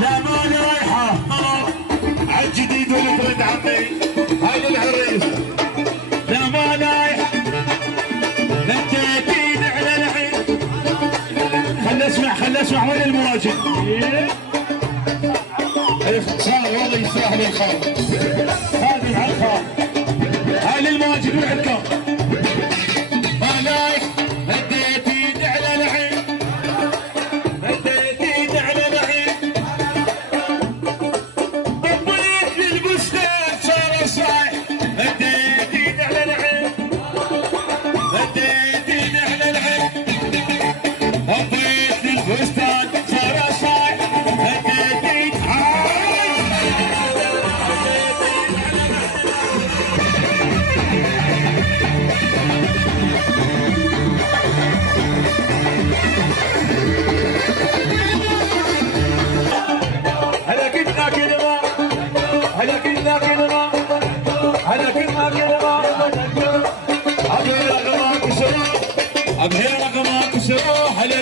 لا ما رايحه عالجديد ولا ترد عمي هاي العريس لا ما رايحه مديتين على العين خل اسمع وين المواجد صار والله يستاهل الخاف هذه على الخاف هاي للمواجد وعدكم ما رايح مديتين على العين مديتين على العين طبيت للبستان صار صايح مديتين على العين مديتين على العين طبيت للبستان صار صايح مديتين هلا كنا كلمة هلا كنا كلمة هلا كنا كلمة أبهر رقمك سرو أبهر رقمك سرو هلا